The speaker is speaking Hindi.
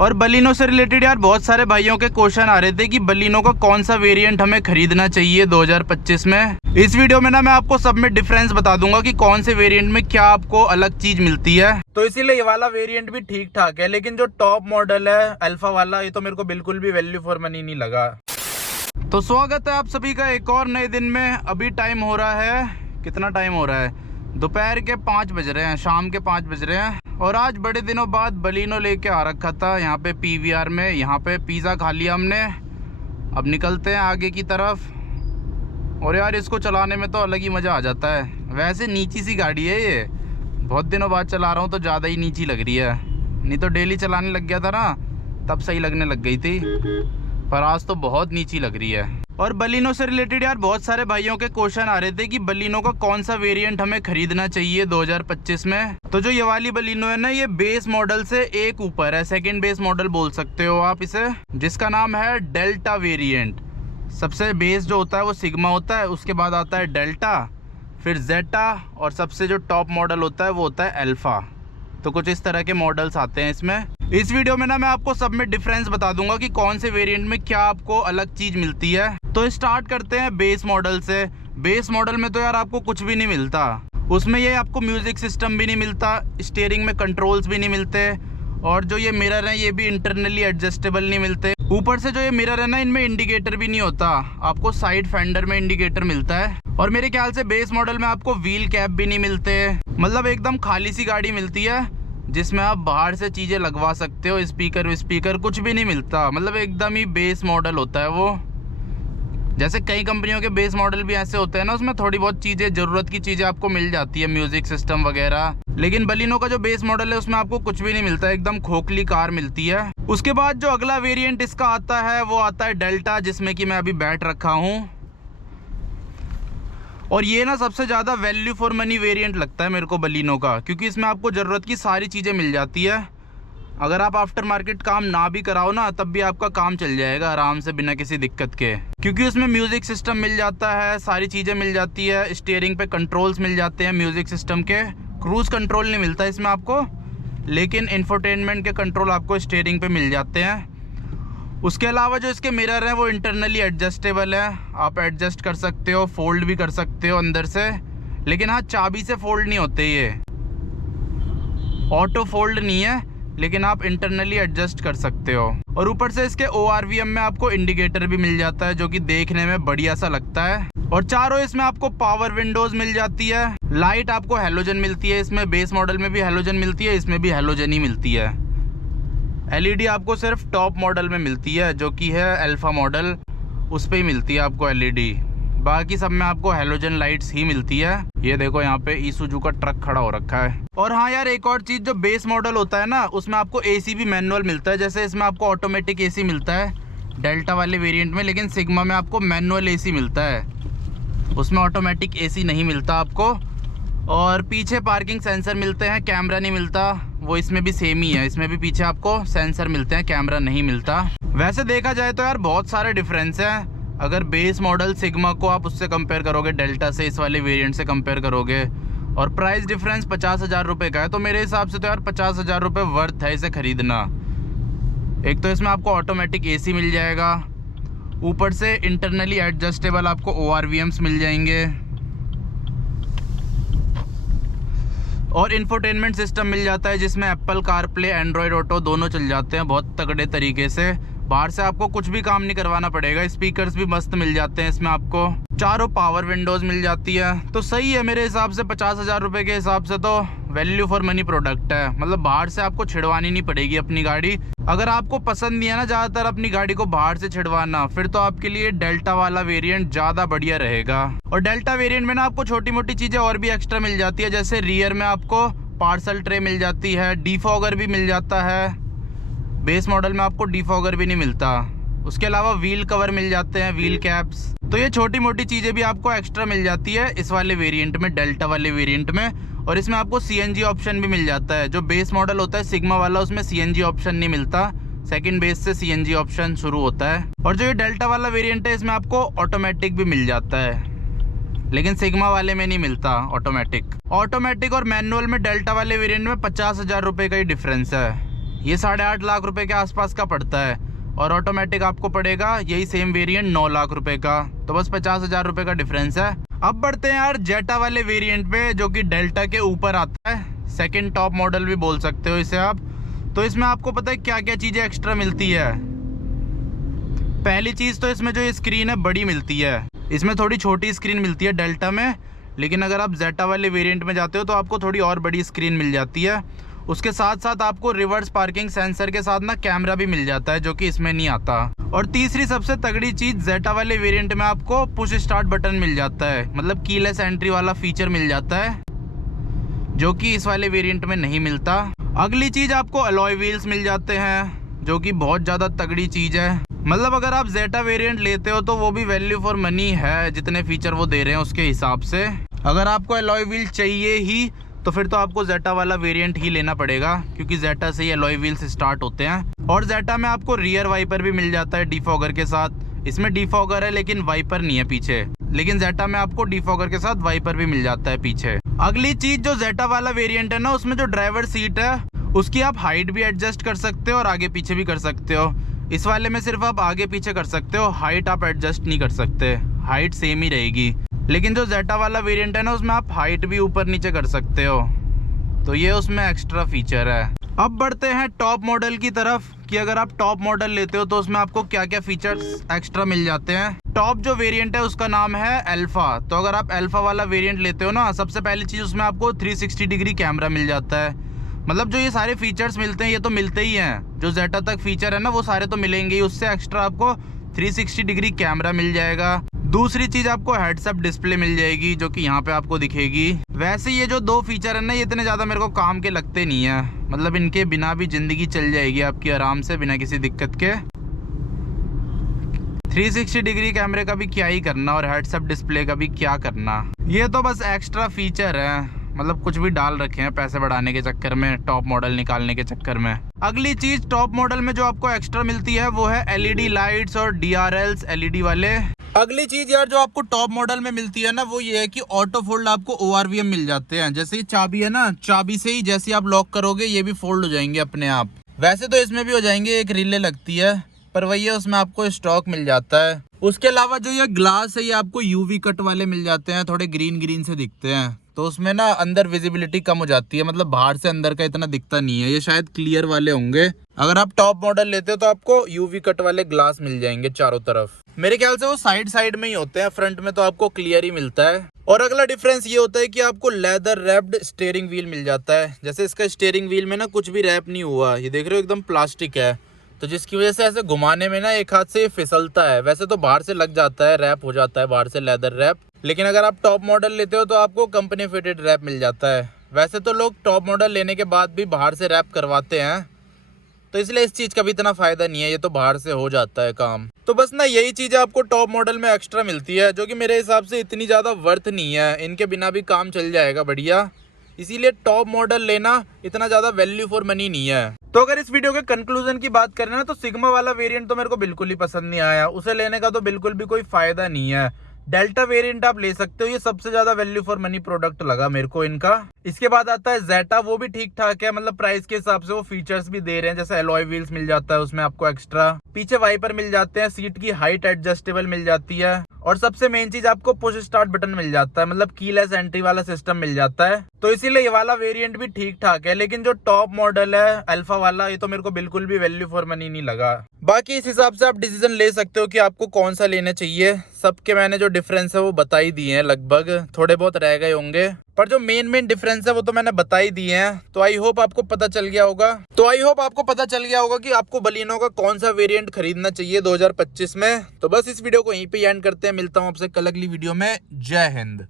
और बलिनो से रिलेटेड यार बहुत सारे भाइयों के क्वेश्चन आ रहे थे कि बलिनो का कौन सा वेरिएंट हमें खरीदना चाहिए 2025 में। इस वीडियो में ना मैं आपको सब में डिफरेंस बता दूंगा कि कौन से वेरिएंट में क्या आपको अलग चीज मिलती है। तो इसीलिए ये वाला वेरिएंट भी ठीक ठाक है, लेकिन जो टॉप मॉडल है अल्फा वाला, ये तो मेरे को बिल्कुल भी वैल्यू फॉर मनी नहीं लगा। तो स्वागत है आप सभी का एक और नए दिन में। अभी टाइम हो रहा है, कितना टाइम हो रहा है, दोपहर के 5 बज रहे हैं, शाम के 5 बज रहे हैं। और आज बड़े दिनों बाद बलिनो लेके आ रखा था यहाँ पे पीवीआर में। यहाँ पे पिज़्ज़ा खा लिया हमने, अब निकलते हैं आगे की तरफ। और यार इसको चलाने में तो अलग ही मज़ा आ जाता है। वैसे नीची सी गाड़ी है ये, बहुत दिनों बाद चला रहा हूँ तो ज़्यादा ही नीची लग रही है। नहीं तो डेली चलाने लग गया था ना, तब सही लगने लग गई थी, पर आज तो बहुत नीची लग रही है। और बलिनो से रिलेटेड यार बहुत सारे भाइयों के क्वेश्चन आ रहे थे कि बलिनो का कौन सा वेरिएंट हमें खरीदना चाहिए 2025 में। तो जो ये वाली बलिनो है ना, ये बेस मॉडल से एक ऊपर है, सेकंड बेस मॉडल बोल सकते हो आप इसे, जिसका नाम है डेल्टा वेरिएंट। सबसे बेस जो होता है वो सिग्मा होता है, उसके बाद आता है डेल्टा, फिर जेटा, और सबसे जो टॉप मॉडल होता है वो होता है अल्फा। तो कुछ इस तरह के मॉडल्स आते हैं इसमें। इस वीडियो में ना मैं आपको सब में डिफरेंस बता दूंगा कि कौन से वेरिएंट में क्या आपको अलग चीज मिलती है। तो स्टार्ट करते हैं बेस मॉडल से। बेस मॉडल में तो यार आपको कुछ भी नहीं मिलता। उसमें ये आपको म्यूजिक सिस्टम भी नहीं मिलता, स्टीयरिंग में कंट्रोल्स भी नहीं मिलते, और जो ये मिरर है ये भी इंटरनली एडजस्टेबल नहीं मिलते। ऊपर से जो ये मिरर है ना, इनमें इंडिकेटर भी नहीं होता, आपको साइड फेंडर में इंडिकेटर मिलता है। और मेरे ख्याल से बेस मॉडल में आपको व्हील कैप भी नहीं मिलते। मतलब एकदम खाली सी गाड़ी मिलती है जिसमें आप बाहर से चीज़ें लगवा सकते हो, स्पीकर कुछ भी नहीं मिलता। मतलब एकदम ही बेस मॉडल होता है वो। जैसे कई कंपनियों के बेस मॉडल भी ऐसे होते हैं ना, उसमें थोड़ी बहुत चीज़ें, ज़रूरत की चीज़ें आपको मिल जाती है, म्यूज़िक सिस्टम वगैरह। लेकिन बलिनो का जो बेस मॉडल है उसमें आपको कुछ भी नहीं मिलता, एकदम खोखली कार मिलती है। उसके बाद जो अगला वेरिएंट इसका आता है वो आता है डेल्टा, जिसमें कि मैं अभी बैठ रखा हूँ। और ये ना सबसे ज़्यादा वैल्यू फॉर मनी वेरिएंट लगता है मेरे को बलिनो का, क्योंकि इसमें आपको ज़रूरत की सारी चीज़ें मिल जाती है। अगर आप आफ्टर मार्केट काम ना भी कराओ ना, तब भी आपका काम चल जाएगा आराम से बिना किसी दिक्कत के, क्योंकि उसमें म्यूज़िक सिस्टम मिल जाता है, सारी चीज़ें मिल जाती है, स्टीयरिंग पे कंट्रोल्स मिल जाते हैं म्यूज़िक सिस्टम के। क्रूज़ कंट्रोल नहीं मिलता इसमें आपको, लेकिन इंफोटेनमेंट के कंट्रोल आपको स्टीयरिंग पे मिल जाते हैं। उसके अलावा जो इसके मिरर हैं वो इंटरनली एडजस्टेबल है, आप एडजस्ट कर सकते हो, फोल्ड भी कर सकते हो अंदर से। लेकिन हाँ, चाबी से फोल्ड नहीं होते, ये ऑटो फोल्ड नहीं है, लेकिन आप इंटरनली एडजस्ट कर सकते हो। और ऊपर से इसके ORVM में आपको इंडिकेटर भी मिल जाता है, जो कि देखने में बढ़िया सा लगता है। और चारों इसमें आपको पावर विंडोज मिल जाती है। लाइट आपको हेलोजन मिलती है इसमें, बेस मॉडल में भी हेलोजन मिलती है, इसमें भी हेलोजन ही मिलती है। LED आपको सिर्फ टॉप मॉडल में मिलती है, जो कि है अल्फा मॉडल, उस पर ही मिलती है आपको LED। बाकी सब में आपको हेलोजन लाइट्स ही मिलती है। ये देखो यहाँ पे ईसुजू का ट्रक खड़ा हो रखा है। और हाँ यार, एक और चीज़, जो बेस मॉडल होता है ना, उसमें आपको AC भी मैनुअल मिलता है। जैसे इसमें आपको ऑटोमेटिक AC मिलता है डेल्टा वाले वेरिएंट में, लेकिन सिग्मा में आपको मैनुअल AC मिलता है, उसमें ऑटोमेटिक AC नहीं मिलता आपको। और पीछे पार्किंग सेंसर मिलते हैं, कैमरा नहीं मिलता, वो इसमें भी सेम ही है, इसमें भी पीछे आपको सेंसर मिलते हैं, कैमरा नहीं मिलता। वैसे देखा जाए तो यार बहुत सारे डिफरेंस हैं। अगर बेस मॉडल सिग्मा को आप उससे कंपेयर करोगे, डेल्टा से, इस वाले वेरिएंट से कंपेयर करोगे, और प्राइस डिफरेंस 50,000 रुपये का है, तो मेरे हिसाब से तो यार 50,000 रुपये वर्थ है इसे खरीदना। एक तो इसमें आपको ऑटोमेटिक AC मिल जाएगा, ऊपर से इंटरनली एडजस्टेबल आपको ORVMs मिल जाएंगे, और इंफोटेनमेंट सिस्टम मिल जाता है, जिसमें एप्पल कारप्ले, एंड्रॉयड ऑटो दोनों चल जाते हैं बहुत तगड़े तरीके से। बाहर से आपको कुछ भी काम नहीं करवाना पड़ेगा। स्पीकर्स भी मस्त मिल जाते हैं इसमें, आपको चारों पावर विंडोज मिल जाती है। तो सही है मेरे हिसाब से, 50,000 रुपये के हिसाब से तो वैल्यू फॉर मनी प्रोडक्ट है। मतलब बाहर से आपको छिड़वानी नहीं पड़ेगी अपनी गाड़ी। अगर आपको पसंद नहीं है ना ज़्यादातर अपनी गाड़ी को बाहर से छिड़वाना, फिर तो आपके लिए डेल्टा वाला वेरिएंट ज़्यादा बढ़िया रहेगा। और डेल्टा वेरिएंट में ना आपको छोटी मोटी चीज़ें और भी एक्स्ट्रा मिल जाती है, जैसे रियर में आपको पार्सल ट्रे मिल जाती है, डिफॉगर भी मिल जाता है। बेस मॉडल में आपको डिफॉगर भी नहीं मिलता। उसके अलावा व्हील कवर मिल जाते हैं, व्हील कैप्स। तो ये छोटी मोटी चीज़ें भी आपको एक्स्ट्रा मिल जाती है इस वाले वेरिएंट में, डेल्टा वाले वेरिएंट में। और इसमें आपको CNG ऑप्शन भी मिल जाता है। जो बेस मॉडल होता है सिग्मा वाला, उसमें CNG ऑप्शन नहीं मिलता, सेकंड बेस से CNG ऑप्शन शुरू होता है। और जो ये डेल्टा वाला वेरिएंट है, इसमें आपको ऑटोमेटिक भी मिल जाता है, लेकिन सिग्मा वाले में नहीं मिलता ऑटोमेटिक। और मैनुअल में डेल्टा वाले वेरिएंट में 50,000 रुपये का ही डिफरेंस है। ये 8.5 लाख रुपए के आसपास का पड़ता है और ऑटोमेटिक आपको पड़ेगा यही सेम वेरिएंट 9 लाख रुपए का। तो बस 50,000 रुपए का डिफरेंस है। अब बढ़ते हैं यार जेटा वाले वेरिएंट पे जो कि डेल्टा के ऊपर आता है, सेकंड टॉप मॉडल भी बोल सकते हो इसे आप। तो इसमें आपको पता है क्या क्या चीज़ें एक्स्ट्रा मिलती है। पहली चीज़ तो इसमें जो ये स्क्रीन है बड़ी मिलती है, इसमें थोड़ी छोटी स्क्रीन मिलती है डेल्टा में, लेकिन अगर आप जेटा वाले वेरिएंट में जाते हो तो आपको थोड़ी और बड़ी स्क्रीन मिल जाती है। उसके साथ साथ आपको रिवर्स पार्किंग सेंसर के साथ ना कैमरा भी मिल जाता है जो कि इसमें नहीं आता। और तीसरी सबसे तगड़ी चीज़, जेटा वाले वेरिएंट में आपको पुश स्टार्ट बटन मिल जाता है, मतलब कीलेस एंट्री वाला फीचर मिल जाता है जो कि इस वाले वेरिएंट में नहीं मिलता। अगली चीज़ आपको अलॉय व्हील्स मिल जाते हैं जो कि बहुत ज़्यादा तगड़ी चीज़ है। मतलब अगर आप जेटा वेरिएंट लेते हो तो वो भी वैल्यू फॉर मनी है, जितने फीचर वो दे रहे हैं उसके हिसाब से। अगर आपको अलॉय व्हील चाहिए ही तो फिर तो आपको जेटा वाला वेरिएंट ही लेना पड़ेगा, क्योंकि जेटा से ही अलॉय व्हील्स स्टार्ट होते हैं। और जेटा में आपको रियर वाइपर भी मिल जाता है डिफॉगर के साथ। इसमें डिफॉगर है लेकिन वाइपर नहीं है पीछे, लेकिन जेटा में आपको डिफॉगर के साथ वाइपर भी मिल जाता है पीछे। अगली चीज, जो जेटा वाला वेरिएंट है ना, उसमें जो ड्राइवर सीट है उसकी आप हाइट भी एडजस्ट कर सकते हो और आगे पीछे भी कर सकते हो। इस वाले में सिर्फ आप आगे पीछे कर सकते हो, हाइट आप एडजस्ट नहीं कर सकते, हाइट सेम ही रहेगी। लेकिन जो जेटा वाला वेरिएंट है ना, उसमें आप हाइट भी ऊपर नीचे कर सकते हो, तो ये उसमें एक्स्ट्रा फीचर है। अब बढ़ते हैं टॉप मॉडल की तरफ कि अगर आप टॉप मॉडल लेते हो तो उसमें आपको क्या क्या फीचर्स एक्स्ट्रा मिल जाते हैं। टॉप जो वेरिएंट है उसका नाम है अल्फा। तो अगर आप अल्फा वाला वेरिएंट लेते हो ना, सबसे पहली चीज़ उसमें आपको 360 डिग्री कैमरा मिल जाता है। मतलब जो ये सारे फीचर्स मिलते हैं ये तो मिलते ही हैं, जो जेटा तक फीचर है ना वो सारे तो मिलेंगे ही, उससे एक्स्ट्रा आपको 360 डिग्री कैमरा मिल जाएगा। दूसरी चीज़ आपको हेड्स अप डिस्प्ले मिल जाएगी जो कि यहाँ पे आपको दिखेगी। वैसे ये जो दो फीचर है ना, ये इतने ज़्यादा मेरे को काम के लगते नहीं है, मतलब इनके बिना भी ज़िंदगी चल जाएगी आपकी आराम से बिना किसी दिक्कत के। 360 डिग्री कैमरे का भी क्या ही करना और हेड्स अप डिस्प्ले का भी क्या करना, ये तो बस एक्स्ट्रा फीचर है, मतलब कुछ भी डाल रखे हैं पैसे बढ़ाने के चक्कर में, टॉप मॉडल निकालने के चक्कर में। अगली चीज़ टॉप मॉडल में जो आपको एक्स्ट्रा मिलती है वो है LED लाइट्स और DRLs LED वाले। अगली चीज यार जो आपको टॉप मॉडल में मिलती है ना, वो ये है कि ऑटो फोल्ड आपको ORVM मिल जाते हैं। जैसे ये चाबी है ना, चाबी से ही जैसे आप लॉक करोगे ये भी फोल्ड हो जाएंगे अपने आप। वैसे तो इसमें भी हो जाएंगे, एक रिले लगती है, पर वही है उसमें आपको स्टॉक मिल जाता है। उसके अलावा जो ये ग्लास है ये आपको UV कट वाले मिल जाते हैं, थोड़े ग्रीन ग्रीन से दिखते हैं, तो उसमें ना अंदर विजिबिलिटी कम हो जाती है, मतलब बाहर से अंदर का इतना दिखता नहीं है। ये शायद क्लियर वाले होंगे। अगर आप टॉप मॉडल लेते हो तो आपको UV कट वाले ग्लास मिल जाएंगे चारों तरफ। मेरे ख्याल से वो साइड साइड में ही होते हैं, फ्रंट में तो आपको क्लियर ही मिलता है। और अगला डिफरेंस ये होता है कि आपको लेदर रैप्ड स्टीयरिंग व्हील मिल जाता है। जैसे इसका स्टीयरिंग व्हील में ना कुछ भी रैप नहीं हुआ, ये देख रहे हो एकदम प्लास्टिक है, तो जिसकी वजह से ऐसे घुमाने में ना एक हाथ से फिसलता है। वैसे तो बाहर से लग जाता है, रैप हो जाता है बाहर से लेदर रैप, लेकिन अगर आप टॉप मॉडल लेते हो तो आपको कंपनी फिटेड रैप मिल जाता है। वैसे तो लोग टॉप मॉडल लेने के बाद भी बाहर से रैप करवाते हैं, तो इसलिए इस चीज़ का भी इतना फ़ायदा नहीं है, ये तो बाहर से हो जाता है काम। तो बस ना यही चीज़ आपको टॉप मॉडल में एक्स्ट्रा मिलती है, जो कि मेरे हिसाब से इतनी ज़्यादा वर्थ नहीं है, इनके बिना भी काम चल जाएगा बढ़िया। इसीलिए टॉप मॉडल लेना इतना ज़्यादा वैल्यू फॉर मनी नहीं है। तो अगर इस वीडियो के कंक्लूजन की बात करें ना, तो सिग्मा वाला वेरिएंट तो मेरे को बिल्कुल ही पसंद नहीं आया, उसे लेने का तो बिल्कुल भी कोई फ़ायदा नहीं है। डेल्टा वेरिएंट आप ले सकते हो, ये सबसे ज्यादा वैल्यू फॉर मनी प्रोडक्ट लगा मेरे को इनका। इसके बाद आता है जेटा, वो भी ठीक ठाक है, मतलब प्राइस के हिसाब से वो फीचर्स भी दे रहे हैं, जैसे अलॉय व्हील्स मिल जाता है उसमें आपको एक्स्ट्रा, पीछे वाइपर मिल जाते हैं, सीट की हाइट एडजस्टेबल मिल जाती है, और सबसे मेन चीज आपको पुश स्टार्ट बटन मिल जाता है, मतलब कीलेस एंट्री वाला सिस्टम मिल जाता है। तो इसीलिए ये वाला वेरिएंट भी ठीक ठाक है। लेकिन जो टॉप मॉडल है अल्फा वाला, ये तो मेरे को बिल्कुल भी वैल्यू फॉर मनी नहीं लगा। बाकी इस हिसाब से आप डिसीजन ले सकते हो कि आपको कौन सा लेना चाहिए। सबके मैंने जो डिफरेंस है वो बता ही दिए हैं, लगभग थोड़े बहुत रह गए होंगे, पर जो मेन डिफरेंस है वो तो मैंने बता ही दिए हैं। तो आई होप आपको पता चल गया होगा कि आपको बलिनो का कौन सा वेरिएंट खरीदना चाहिए 2025 में। तो बस इस वीडियो को यहीं पे एंड करते हैं, मिलता हूँ आपसे कल अगली वीडियो में। जय हिंद।